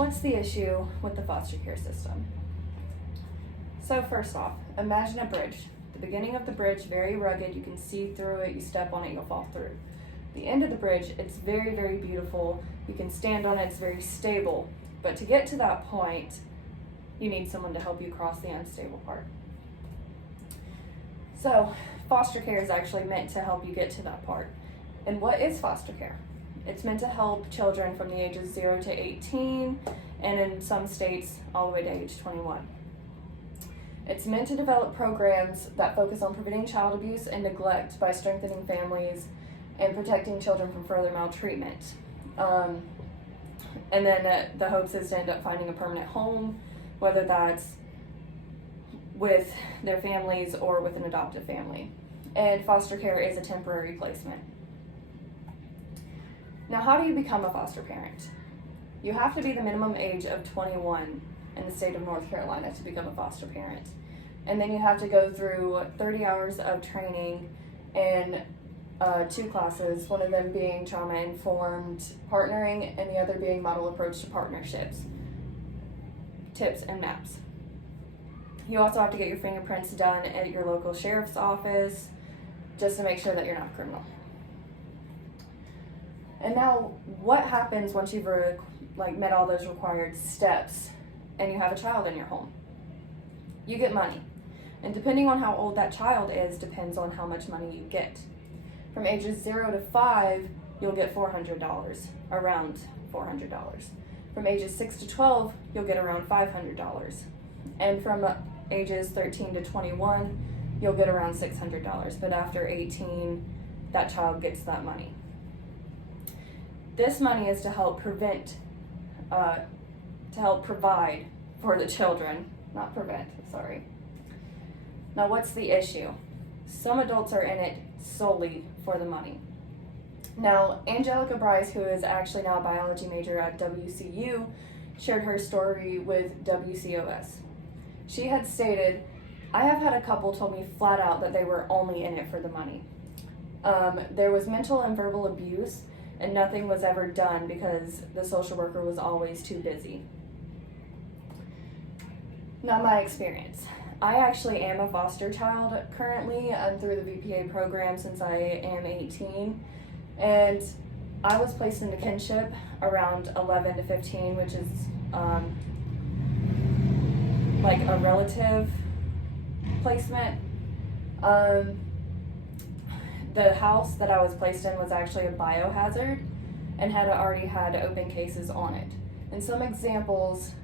what's the issue with the foster care system? So first off, imagine a bridge. The beginning of the bridge, very rugged, you can see through it, you step on it, you'll fall through. The end of the bridge, it's very, very beautiful. You can stand on it, it's very stable. But to get to that point, you need someone to help you cross the unstable part. So, foster care is actually meant to help you get to that part. And what is foster care? It's meant to help children from the ages 0 to 18, and in some states, all the way to age 21. It's meant to develop programs that focus on preventing child abuse and neglect by strengthening families and protecting children from further maltreatment. And then the hopes is to end up finding a permanent home, whether that's with their families or with an adoptive family. And foster care is a temporary placement. Now, how do you become a foster parent? You have to be the minimum age of 21 in the state of North Carolina to become a foster parent. And then you have to go through 30 hours of training and 2 classes, one of them being trauma-informed partnering and the other being model approach to partnerships, tips and maps. You also have to get your fingerprints done at your local sheriff's office just to make sure that you're not a criminal. And now, what happens once you've met all those required steps and you have a child in your home? You get money. And depending on how old that child is, depends on how much money you get. From ages 0 to 5, you'll get $400, around $400. From ages 6 to 12, you'll get around $500. And from ages 13 to 21, you'll get around $600. But after 18, that child gets that money. This money is to help provide for the children, not prevent, sorry. Now, what's the issue? Some adults are in it solely for the money. Now, Angelica Bryce, who is actually now a biology major at WCU, shared her story with WCOS. She had stated, "I have had a couple told me flat out that they were only in it for the money. There was mental and verbal abuse, and nothing was ever done because the social worker was always too busy." Now, my experience. I actually am a foster child currently. I'm through the VPA program since I am 18. And I was placed into kinship around 11 to 15, which is like a relative placement. The house that I was placed in was actually a biohazard and had already had open cases on it. And some examples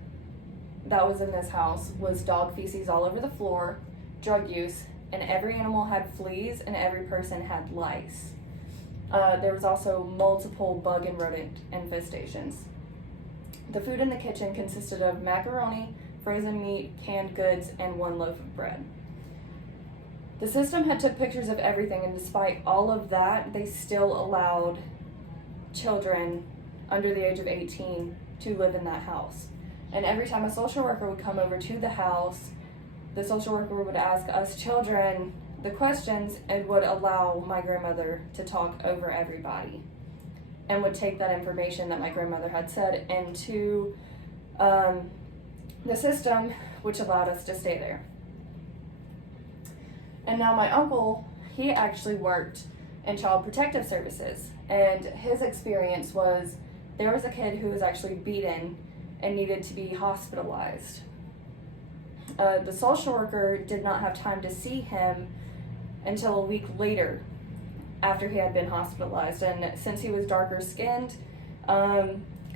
that was in this house was dog feces all over the floor, drug use, and every animal had fleas and every person had lice. There was also multiple bug and rodent infestations. The food in the kitchen consisted of macaroni, frozen meat, canned goods, and 1 loaf of bread. The system had took pictures of everything, and despite all of that, they still allowed children under the age of 18 to live in that house. And every time a social worker would come over to the house, the social worker would ask us children the questions and would allow my grandmother to talk over everybody and would take that information that my grandmother had said into the system, which allowed us to stay there. And now my uncle, he actually worked in Child Protective Services, and his experience was there was a kid who was actually beaten and needed to be hospitalized. The social worker did not have time to see him until a week later after he had been hospitalized, and since he was darker skinned,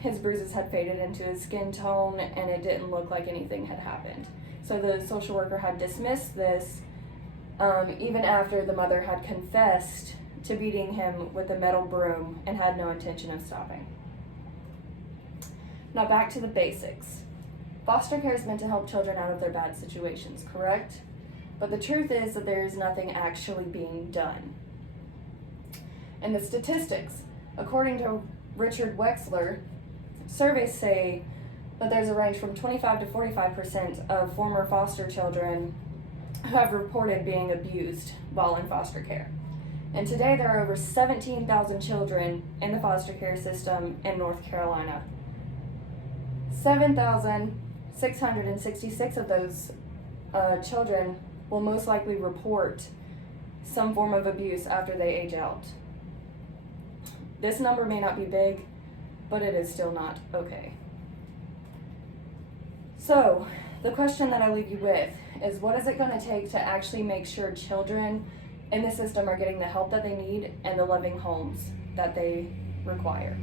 his bruises had faded into his skin tone and it didn't look like anything had happened. So the social worker had dismissed this even after the mother had confessed to beating him with a metal broom and had no intention of stopping. Now back to the basics. Foster care is meant to help children out of their bad situations, correct? But the truth is that there is nothing actually being done. And the statistics, according to Richard Wexler, surveys say that there's a range from 25 to 45% of former foster children who have reported being abused while in foster care. And today there are over 17,000 children in the foster care system in North Carolina. 7,666 of those children will most likely report some form of abuse after they age out. This number may not be big, but it is still not okay. So, the question that I leave you with is, what is it going to take to actually make sure children in the system are getting the help that they need and the loving homes that they require?